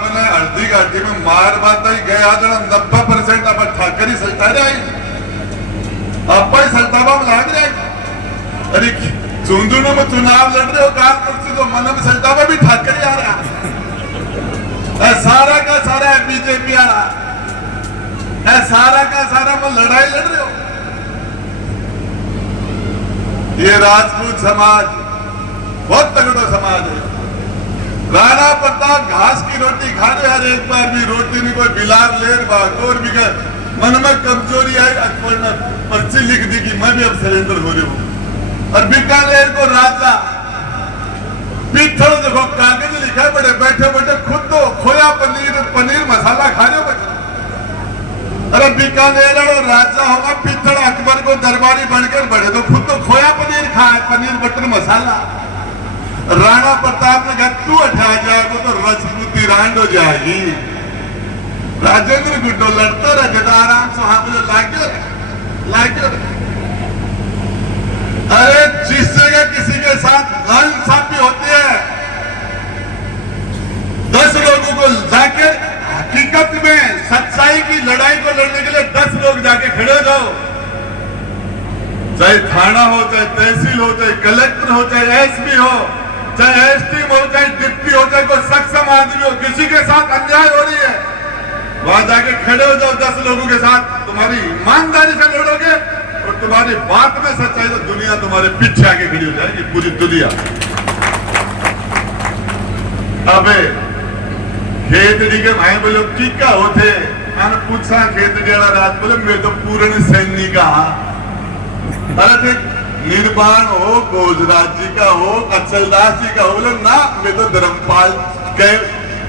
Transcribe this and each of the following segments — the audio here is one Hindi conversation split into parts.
मैंने अर्धी घाटी में मार बाता ही गया 90% अब ठाकरी सलता रहे आप सलताबा में लाग रहे। अरे झुंझुनू में चुनाव लड़ रहे हो कानपुर से तो मन में सलताबा भी ठाकरी आ रहा है। सारा का सारा है बीजेपी आ रहा है, सारा का सारा में लड़ाई लड़ रहे हो। ये राजपूत समाज बहुत तगड़ा समाज है। राणा प्रताप घास की रोटी खा रहे, हर एक बार भी रोटी नहीं कोई बिलार लेर बागोर भी कर मन में कमजोरी आई अकबर ने पर्ची लिख दी कि मैं भी अब सरेंडर हो रही हूं। और बीकानेर को राजा पीठल देखो कागज लिखा है, बड़े बैठे बैठे खुद तो खोया पनीर मसाला खा रहे हो। अरे बीकानेर और राजा होगा पीठल अकबर को दरबारी बनकर बढ़े तो खुद तो खोया पनीर खाए, पनीर बटर मसाला। राणा प्रताप ने कहा तू हटा जाएगा तो राजपूती रांड हो जाएगी। राजेंद्र गुड्डो लड़ते रहे आराम से, हाँ बोले लागे। अरे जिस जगह किसी के साथ नाइंसाफी होती है 10 लोगों को जाके हकीकत में सच्चाई की लड़ाई को लड़ने के लिए 10 लोग जाके खड़े हो जाओ, चाहे थाना हो, चाहे तहसील हो, चाहे कलेक्टर हो, चाहे एसपी हो, चाहे एसटीएम हो, चाहे डिप्टी हो, चाहे कोई सक्षम आदमी हो, किसी के साथ अन्याय हो रही है वहां जाके खड़े हो जाओ 10 लोगों के साथ। तुम्हारी ईमानदारी से लड़ोगे और तुम्हारी बात में सच्चाई तो दुनिया तुम्हारे पीछे आके खड़ी हो जाएगी, पूरी दुनिया। अबे खेतड़ी के भाई बोले की क्या होते, मैंने पूछा खेतड़ी वाला रात बोले मैं तो पूर्ण सैनिक का। अरे निर्माण हो, भोजराज जी का हो, अचलदास जी का हो, बोले ना मैं तो धर्मपाल के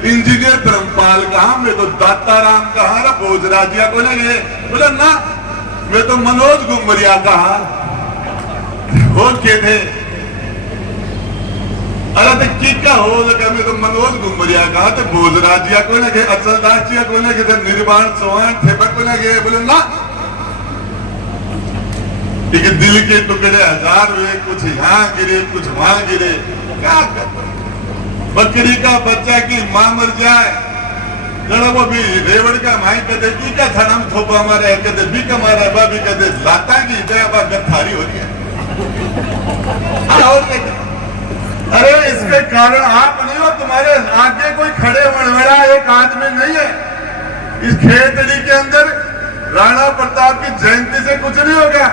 इंजीनियर धर्मपाल कहा, मैं तो दाताराम कहा, भोजराजिया को लगे बोले ना मैं तो मनोज गुमरिया कहा हो के थे। अरे तो की क्या हो लगा, मैं तो मनोज गुमरिया कहा तो भोजराजिया को लगे, अचलदास जी को लगे, निर्माण चौहान थे को लगे, बोले ना ठीक है। दिल के टुकड़े 1000 हुए, कुछ यहाँ गिरे कुछ वहां गिरे, क्या कर। बकरी का बच्चा की मां मर जाए जरा वो भी रेवड़ का माई कहते की क्या था नाम थोपा हमारे कहते भी कमारा बाबी कहते लाता की दया गठारी हो रही है। अरे इसके कारण आप नहीं हो, तुम्हारे आगे कोई खड़े वड़वड़ा एक आदमी नहीं है। इस खेतड़ी के अंदर राणा प्रताप की जयंती से कुछ नहीं होगा।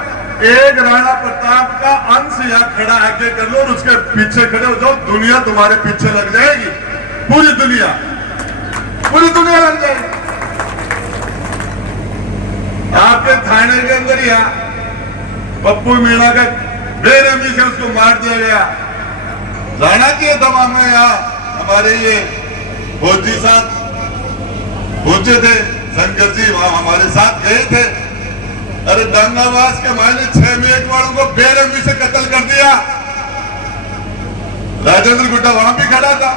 एक राणा प्रताप का अंश यहाँ खड़ा आगे कर लो और उसके पीछे खड़े हो जाओ, दुनिया तुम्हारे पीछे लग जाएगी, पूरी दुनिया लग जाएगी। आपके थाने के अंदर यहाँ पप्पू मीणा का बेरहमी से उसको मार दिया गया। राणा के दबाव में यहाँ हमारे ये फौजी साहब पहुंचे थे, शंकर जी वहां हमारे साथ गए थे। अरे दंगावास के मायने 6 मेघ वालों को बेरहमी से कत्ल कर दिया। राजेंद्र गुड्डा वहां भी खड़ा था।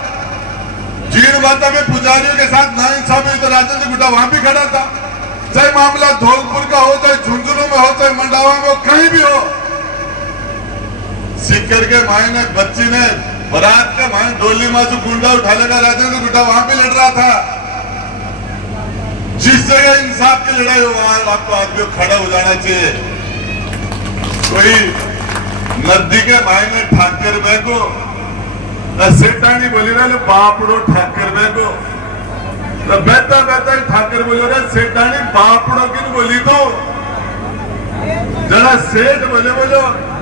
जीन माता में पुजारियों के साथ नाइंसाफी तो राजेंद्र गुड्डा वहां भी खड़ा था। चाहे मामला धौलपुर का हो, चाहे झुंझुनू में हो, चाहे मंडावा में हो, कहीं भी हो। सिक्कर के मायने बच्ची ने बारात के मायने डोली मां से गुंडा उठा लेगा, राजेंद्र गुड्डा वहां भी लड़ रहा था। जिस जगह इंसाफ की लड़ाई हो वहां आपको आदमी खड़ा हो जाना चाहिए। कोई नदी के मायने ठाकर बे को सेठानी बोली रहे बापड़ो ठाकर बे को, बेहता ही ठाकर बोले रहे सेठानी बापड़ो की बोली तो जरा सेठ बोले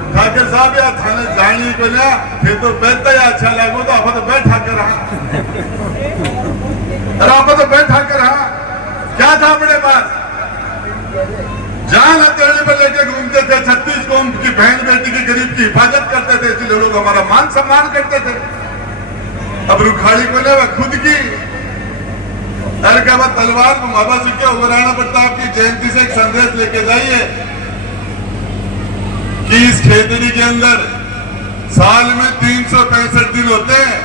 ठाकर साहब या थाने जानी को लिया फिर तो बेहता ही अच्छा लागो तो आप तो बैठा कर रहा, अरे आप तो बैठा कर रहा क्या था अपने पास, जान हथेली पर लेके घूमते थे, 36 कौम की बहन बेटी की गरीब की हिफाजत करते थे, इसलिए लोग हमारा मान सम्मान करते थे। अब रुखाड़ी को ले खुद की अरे क्या बात तलवार को माबा सीखे हो। राणा प्रताप की जयंती से एक संदेश लेके जाइए कि इस खेतड़ी के अंदर साल में 365 दिन होते हैं।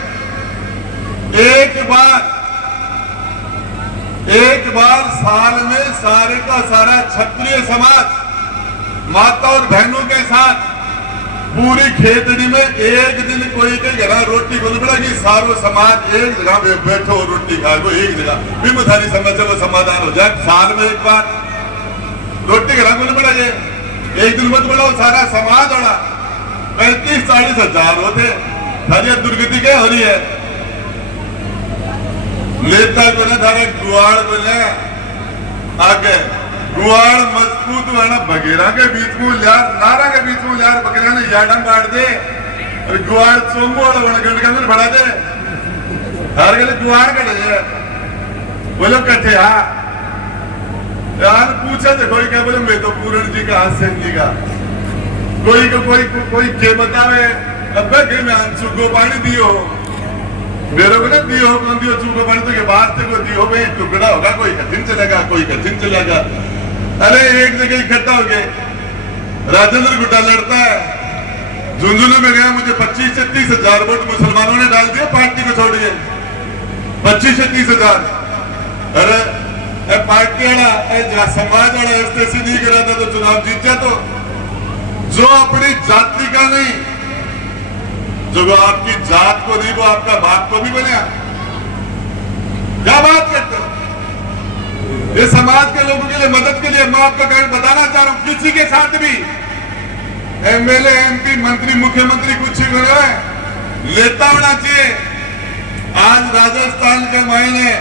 एक बार साल में सारे का सारा क्षत्रिय समाज माता और बहनों के साथ पूरी खेतड़ी में एक दिन कोई के घर रोटी को पड़ेगी, सारो समाज एक जगह पे बैठो रोटी खाओ एक जगह भी थारी समस्या को समाधान हो जाए। साल में एक बार रोटी घर को पड़ेगी, एक दिन मत बढ़ाओ सारा समाज होना 35-40 हजार होते थारी दुर्गति क्या हो रही है। लेता को ना थारा गुआड़ को ना आगे गुआड़ मजबूत वाला बगेरा के बीच में यार नारा के बीच में यार बगेरा ने याडा काट दे और गुआड़ चोंगो वाला बना गंड के अंदर बढ़ा दे हर गले गुआड़ कट जाए बोलो कट्ठे हाँ यार पूछा थे कोई क्या बोले मैं तो पूरण जी का हास्य जी का कोई को कोई के बतावे अब के में आंसू को पानी दियो मेरे को ना दियो कौन दियो चूको पानी तो के बाद से को दियो भाई टुकड़ा होगा कोई कठिन चलेगा कोई कठिन चलेगा। अरे एक जगह इकट्ठा हो गए, राजेंद्र गुड्डा लड़ता है, झुंझुनू में गया, मुझे 25 से 30 हजार वोट मुसलमानों ने डाल दिया पार्टी को छोड़ के 25 से 30 हजार। अरे पार्टी वाला समाज वाला ऐसे नहीं करा था तो चुनाव जीत जाए। तो जो अपनी जाति का नहीं, जो आपकी जात को नहीं वो आपका बाप को भी बना, क्या बात करते हो। ये समाज के लोगों के लिए मदद के लिए मैं आपको बताना चाह रहा हूं, किसी के साथ भी एमएलए एमपी मंत्री मुख्यमंत्री कुछ लेता होना चाहिए। आज राजस्थान के मायने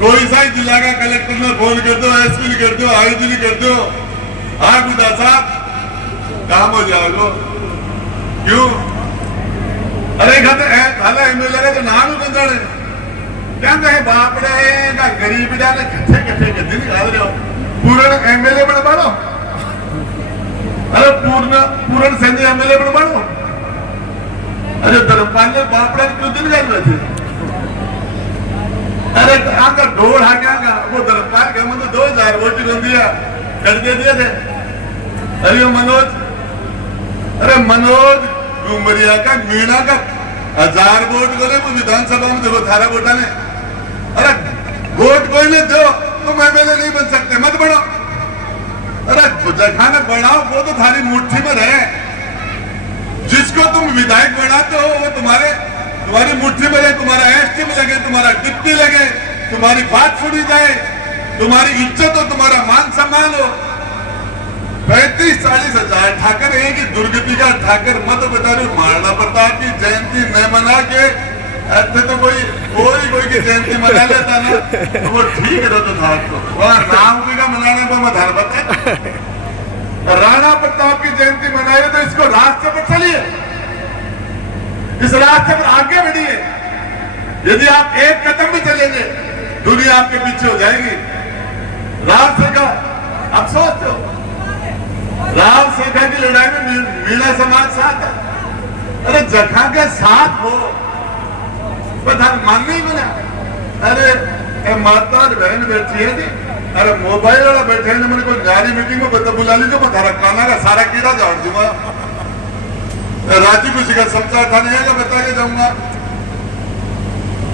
कोई सा ही जिला का कलेक्टर में फोन कर दो, एसपी कर दो, आईजी कर दो, हाँ गुदा साहब काम हो जाएगा। क्यों? अरे खाला एमएलए का तो नाम ही बन जाने क्या कहे बापड़े का गरीबी डाले कट्ठे के दिन खा रहे हो पूर्ण एमएलए बन पाड़ो। अरे पूर्ण संजय एमएलए बन पाड़ो। अरे धर्मपाल ने बापड़े क्यों दिन कर रहे थे। अरे आका ढोल आ गया वो धर्मपाल के मुझे 2000 वोट बन दिया कर दे दिए थे। अरे मनोज, अरे मनोज डूमरिया का मीणा का 1000 वोट बोले वो विधानसभा में देखो थारा वोटा ने। अरे वोट कोई नहीं दो तुम एमएलए नहीं बन सकते, मत बढ़ो। अरे जगह बढ़ाओ वो तो थारी मुट्ठी में रहे। जिसको तुम विधायक बनाते हो वो तुम्हारी मुट्ठी में रहे, तुम्हारा एसटी में लगे, तुम्हारा डिप्टी लगे, तुम्हारी बात सुनी जाए, तुम्हारी इज्जत हो, तुम्हारा मान सम्मान हो। 35-40 हजार ठाकर है कि दुर्गति का ठाकर मत बता रहे। महाराणा प्रताप की जयंती न मना के ऐसे तो कोई की जयंती मना लेता ना तो वो ठीक रहता था। तो वहाँ राम जी का मनाने पर मत हर बच्चे राणा प्रताप की जयंती मनाए तो इसको रास्ते पर चलिए, इस रास्ते पर आगे बढ़िए। यदि आप एक कदम भी चलेंगे दुनिया आपके पीछे हो जाएगी। राम का आप सोचते हो राम सेठा की लड़ाई में मीणा समाज साथ है। अरे जखा के साथ हो बधान मान नहीं बना। अरे माता और बहन बैठी है जी, अरे मोबाइल वाला बैठे हैं मेरे को जारी मीटिंग में बता बुला लीजिए मैं थारा खाना का सारा कीड़ा झाड़ दूंगा। राजी खुशी का समाचार था नहीं बता के जाऊंगा।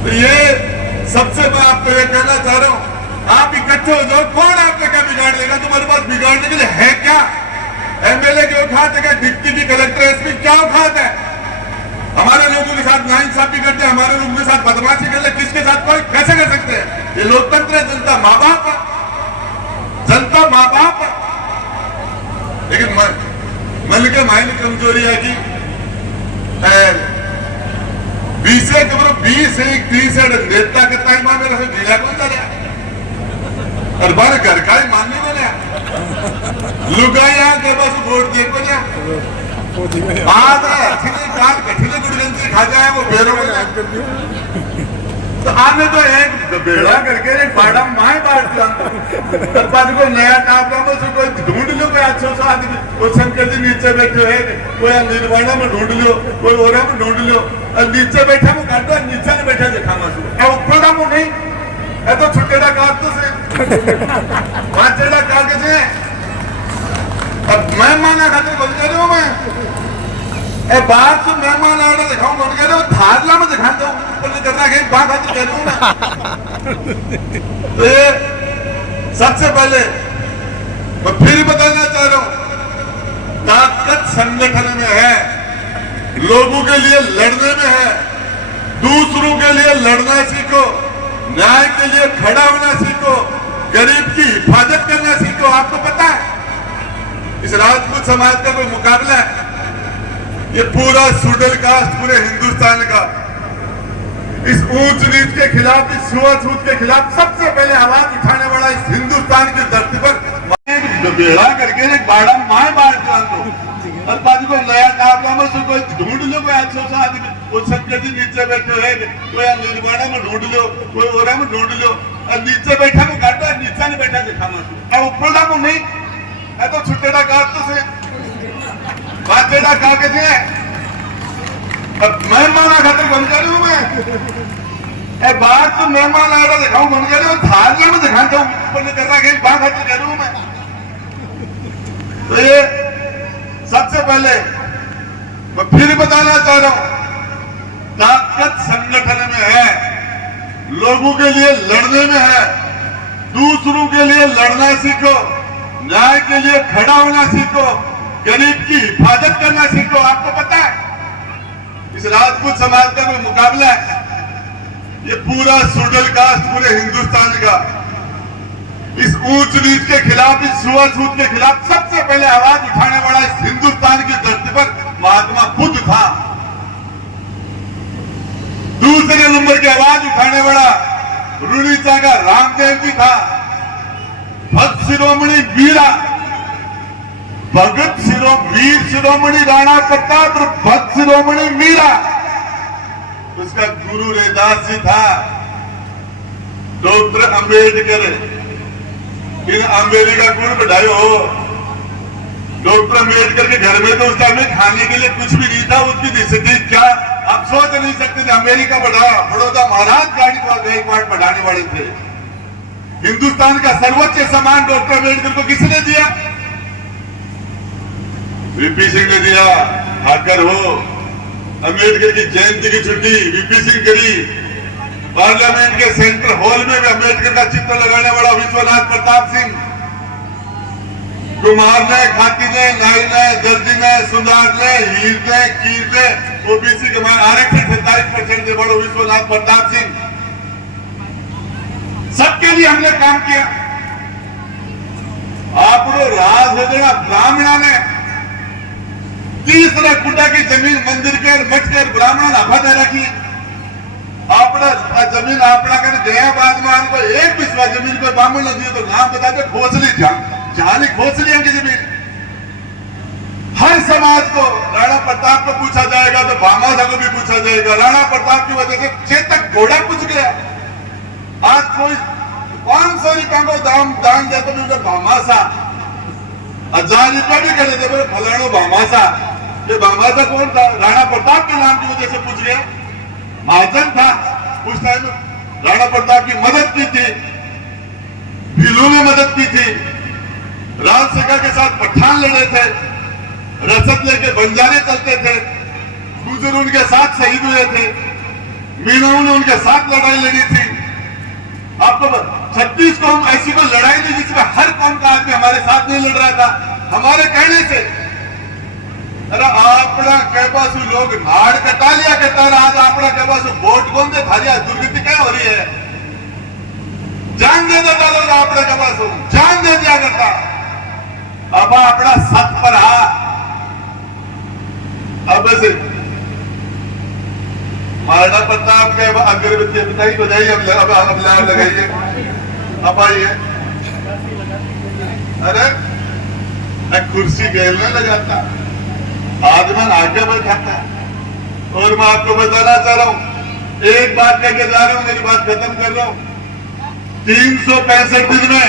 तो ये सबसे मैं आपको ये कहना चाह रहा हूं, आप इकट्ठे हो जाओ। कौन आपका क्या बिगाड़ देगा? तुम्हारे पास बिगाड़ने के लिए है क्या? एमएलए के औकात है क्या? डिप्टी की कलेक्टर एसपी क्या औकात है? हमारे लोगों के साथ नाइंसाफी करते हैं, हमारे लोगों के साथ बदमाशी करते, किसके साथ कोई कैसे कर सकते हैं? ये लोकतंत्र है, जनता माँ बाप है, जनता माँ बाप है। लेकिन मन के मायने कमजोरी है कि 20 से 30 नेता के टाइम में रहे जिला कौन जा रहा और बार घर का ही मानने वाले लुगाई के बस वोट देखो ना आज कठिन गुड़गंजी खा जाए वो बेरों तो आने तो एक बेड़ा करके एक बाड़ा माए बांटता बाद को नया टापरा में कोई ढूंढ लो कोई अच्छा सा आदमी। वो शंकर जी नीचे बैठे है, कोई निर्वाणा में ढूंढ लो, कोई ओरा में ढूंढ लो, और नीचे बैठा में काटो, नीचे ने बैठा देखा मासू ऊपर में नहीं है तो छुट्टेड़ा काट तो से पांचेड़ा काट के से अब मैं माना खाते बोल कह रहा हूं मैं बात तो मेहमान आ रहा दिखाऊं बोल कह रहा हूं थारला में दिखा दो बोल करना है बात खाते कह रहा हूं मैं। तो ये सबसे पहले मैं फिर बताना चाह रहा हूं ताकत संगठन में है, लोगों के लिए लड़ने में है। दूसरों के लिए लड़ना सीखो, न्याय के लिए खड़ा होना सीखो, गरीब की हिफाजत करना सीखो। आपको पता है इस राजपूत समाज का कोई मुकाबला है? ये पूरा शेड्यूल कास्ट पूरे हिंदुस्तान का इस ऊंच नीच के खिलाफ, इस छुआछूत के खिलाफ सबसे पहले आवाज उठाने वाला इस हिंदुस्तान की धरती पर बेड़ा करके एक बाड़ा माए बाढ़ दो और बाद को नया काबला में से कोई ढूंढ लो, कोई 800 आदमी वो सबके नीचे बैठे है, कोई निर्माण में ढूंढ लो, कोई ओरा में ढूंढ लो, और नीचे बैठा को काटो, नीचे नहीं बैठा देखा मैं अब ऊपर को नहीं है तो छुट्टेड़ा काट तो से बातेड़ा का के थे। अब मेहमान खातर बन कर रही हूँ मैं ए बात तो मेहमान आया दिखाऊं बन कर रही हूँ, थालिया में दिखाता हूँ ऊपर कर रहा है बात खातर कर रही हूँ मैं। तो ये सबसे पहले मैं फिर बताना चाह रहा हूं, ताकत संगठन में है, लोगों के लिए लड़ने में है। दूसरों के लिए लड़ना सीखो, न्याय के लिए खड़ा होना सीखो, गरीब की हिफाजत करना सीखो। आपको पता है इस राजपूत समाज का कोई मुकाबला है? ये पूरा शेड्यूल कास्ट पूरे हिंदुस्तान का इस ऊंच नीच के खिलाफ, इस छुआछूत के खिलाफ सबसे पहले आवाज उठाने वाला इस हिंदुस्तान की धरती पर महात्मा बुद्ध था। दूसरे नंबर की आवाज उठाने वाला रुड़ीचा का रामदेव जी था। भक्त शिरोमणि वीरा, वीर शिरोमणि राणा प्रताप और भक्त शिरोमणि मीरा, उसका गुरु रैदास जी था। डॉक्टर अंबेडकर इन अमेरिका गुण बढ़ाए हो। डॉक्टर अंबेडकर के घर में तो उस टाइम में खाने के लिए कुछ भी नहीं था, उसकी स्थिति क्या आप सोच नहीं सकते थे। अमेरिका बढ़ा, बड़ौदा महाराज गाड़ी को एक बार बढ़ाने वाले थे। हिंदुस्तान का सर्वोच्च सम्मान डॉक्टर अंबेडकर को किसने दिया? वीपी सिंह ने दिया। ठाकर हो, अंबेडकर की जयंती की छुट्टी वीपी सिंह करी। पार्लियामेंट के सेंट्रल हॉल में भी अम्बेडकर का चित्र लगाने वाला विश्वनाथ प्रताप सिंह। कुमार ने, खाती ने, नाई ने, दर्जी ने, सुंदर ने, हीर ने, कीर ने, ओबीसी के आरक्षण 47% दे बड़ो विश्वनाथ प्रताप सिंह। सबके लिए हमने काम किया। आपको राज हो देना ब्राह्मणा ने 30 लाख फुटा की जमीन मंदिर के मठ के ब्राह्मणों ने आभा दे रखी। अपना जमीन अपना कर गया बाद में हमको एक विश्वा जमीन को बामण न दिए तो नाम बता दे खोसली जहां खोसली हमकी जमीन। हर समाज को राणा प्रताप को पूछा जाएगा तो भामासा को भी पूछा जाएगा। राणा प्रताप की वजह से चेतक घोड़ा पूछ गया। आज कोई 500 रुपया को दान देते भी भामासा 1000 रुपया भी कर देते बोले फलानो भामासा। ये भामासा कौन था? राणा प्रताप के नाम की वजह से पूछ गया। महाजन था उस टाइम, राणा प्रताप की मदद की थी, भीलू ने मदद की थी। राजशेखर के साथ पठान लड़े थे, रसद लेके बंजारे चलते थे, गुजर उनके साथ शहीद हुए थे, मीनाओं ने उनके साथ लड़ाई लड़ी थी। आपको 36 कौम ऐसी कोई लड़ाई नहीं जिसमें हर कौम का आदमी हमारे साथ नहीं लड़ रहा था हमारे कहने से। अरे आपड़ा कहबासु लोग नाड़ कटा लिया कहता है आज आपड़ा कहबासु वोट कौन दे थारी दुर्गति क्या हो रही है? जान दे देता लोग आपड़ा कहबासु जान दे दिया करता। अब आपड़ा सत पर अब से महाराणा प्रताप के अगरबत्ती बताइए बजाइए। अब लगाइए, अब आइए। अरे कुर्सी गेलने लगाता, आदमन आगे बैठाता है। और मैं आपको बताना चाह रहा हूं, एक बात कहकर जा रहा हूं, मेरी बात खत्म कर रहा हूं। 365 दिन में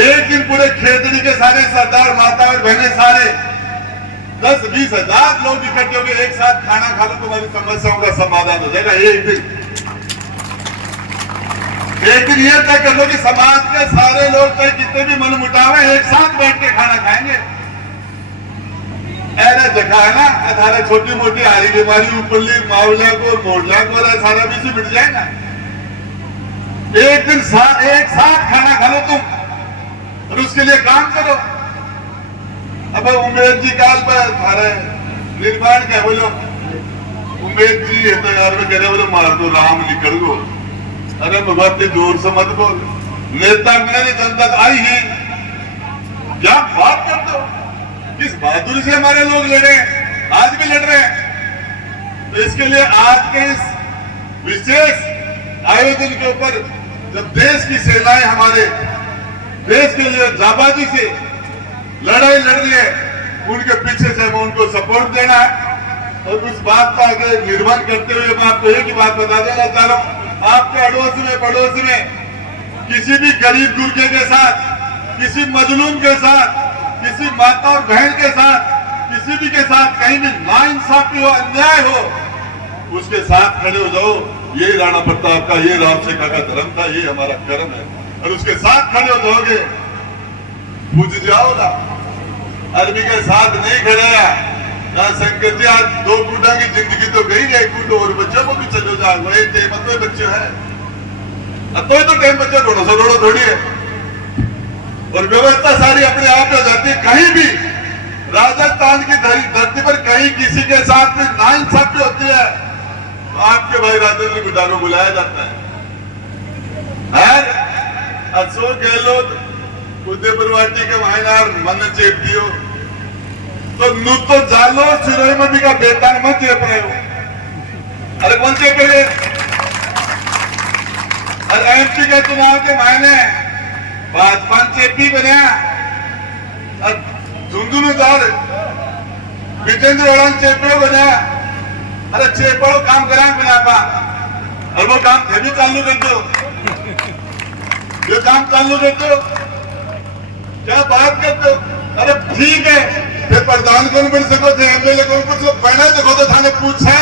एक दिन पूरे खेतड़ी के सारे सरदार माता और बहने सारे 10-20 हजार लोग इकट्ठे होकर एक साथ खाना खा लो, तुम्हारी समस्याओं का समाधान हो जाएगा। एक दिन यह तय कर लो कि समाज के सारे लोग चाहे कितने भी मन मुटावे एक साथ बैठ के खाना खाएंगे। ऐसा जगह है ना, अरे छोटी मोटी हारी बीमारी उपरली मावला को मोड़ला को सारा भी से मिट जाएगा। एक दिन एक साथ खाना खा लो तुम और उसके लिए काम करो। अब उमेद जी काल पर थारे निर्माण क्या बोलो उमेद जी है तो यार में कह रहे बोलो मार दो राम निकल गो। अरे भगवती जोर से मत बोल, नेता मेरी जनता आई है, क्या बात करते हो? किस बहादुरी से हमारे लोग लड़े, आज भी लड़ रहे हैं। तो इसके लिए आज के इस विशेष आयोजन के ऊपर जब देश की सेनाएं हमारे देश के लिए जाबाजी से लड़ाई लड़ रही है, उनके पीछे से हमें उनको सपोर्ट देना है। और उस बात का आगे निर्माण करते हुए मैं आपको एक ही बात बता देना चाह रहा हूँ, आपके अड़ोस में पड़ोस में किसी भी गरीब गुरके के साथ, किसी मजलूम के साथ, किसी माता और बहन के साथ, किसी भी के साथ कहीं भी नाइंसाफी हो, अन्याय हो, उसके साथ खड़े हो जाओ। ये राणा प्रताप का, ये रामशेखर का धर्म था, ये हमारा कर्म है। और उसके साथ खड़े हो जाओगे, बुझ जाओगा। आदमी के साथ नहीं खड़े शंकर जी, आज 2 गुड्डा की जिंदगी तो गई है, एक गुड्डो और बच्चों को भी चलो जाओ, मतलब बच्चे हैं तो टाइम बच्चा थोड़ा सा रोड़ो थोड़ी है। और व्यवस्था सारी अपने आप हो जाती है। कहीं भी राजस्थान की धरती पर कहीं किसी के साथ में नाइंसाफी होती है तो आपके भाई राजेंद्र गुड्डा को बुलाया जाता है। अशोक गहलोत उदयपुर वाटी के मायनार मन चेप दियो तो नु तो जालो सिरोही में भी का बेटा मत चेप रहे हो। अरे कौन चेप रहे? और एमपी के चुनाव के मायने भाजपा चेपी बने और झुंझुनूदार विजेंद्र ओड़ान चेपड़ो बने। अरे चेपड़ो काम करा बना पा और वो काम थे भी चालू कर दो, ये काम चालू कर दो, क्या बात करते हो? अरे ठीक है, फिर प्रधान कौन बन सको थे, एमएलए कौन कुछ लोग बनना देखो तो थाने पूछे